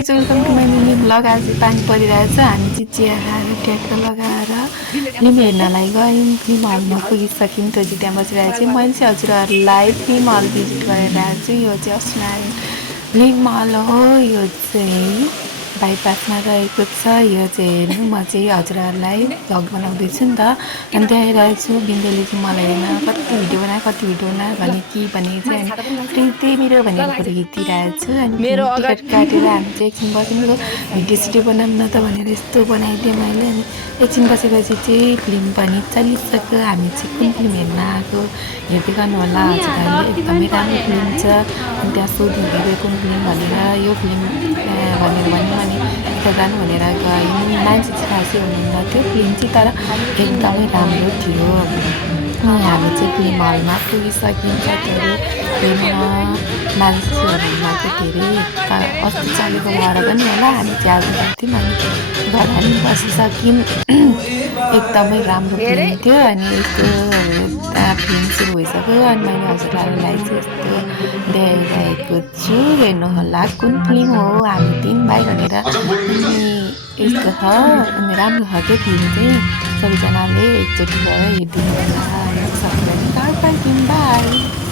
Guys welcome to my mini blog. आज पानी परिरहेछ, हामी चाहिँ चिया खाएर ट्याक्क लगाएर फिल्म हेर्नलाई गयौँ। फिल्म हलमा पुगिसक्यौँ, त्यो चाहिँ त्यहाँ बसिरहेको चाहिँ मैले चाहिँ हजुरहरूलाई फिल्म हल भिजिट गरेर आएको छु। यो चाहिँ अस्ट्रेलियन फिल्म हल हो, यो चाहिँ बाइपासमा रहेको छ। यो चाहिँ हेर्नु, म चाहिँ हजुरहरूलाई भ्लग बनाउँदैछु नि त, अनि त्यहाँ हेरिरहेको छु। बिन्दुले चाहिँ मलाई हेर्न कति भिडियो बना भने कि भने चाहिँ अनि त्यही मेरो भनेको कुरो खिचिरहेको छु। अनि फिल्म टिकट काटेर हामी चाहिँ एकछिन बस्नु, भिडियो सिडियो बनाऊँ न त भनेर यस्तो बनाइदिएँ मैले। अनि एकछिन बसेपछि चाहिँ फिल्म पनि चलिसक्यो। हामी चाहिँ कुन फिल्म हेर्न आएको हेर्दै गर्नु होला हजुरहरूले, एकदमै राम्रो फिल्म छ। अनि त्यहाँ सोध्नु हुँदै कुन फिल्म भनेर, यो फिल्म भनेर भन्यो अनि यता जानु भनेर गयौँ। मान्छे चाहिँ खासै हुनुहुन्न थियो फिल्म चाहिँ, तर एकदमै राम्रो थियो। हामी चाहिँ फिल्म हलमा पुगिसक्यौँ, साथीहरू हेर्न मान्छेहरूमा चाहिँ धेरै अस्ति चलेको भएर पनि होला, हामी चाहिँ आज गर्थ्यौँ अनि घर हामी बसिसक्यौँ। एकदमै राम्रो फिल्म थियो। अनि यस्तो फिल्म सुरु भइसक्यो अनि मैले हजुरहरूलाई चाहिँ यस्तो देखाइरहेको छु। हेर्नुहोला कुन फिल्म हो, हामी 3 भाइ भनेर। अनि यस्तो छ, अनि राम्रो छ त्यो फिल्म चाहिँ, सबैजनाले एकचोटि गएर हेरिदिनु होला। सबैलाई बाई बाई।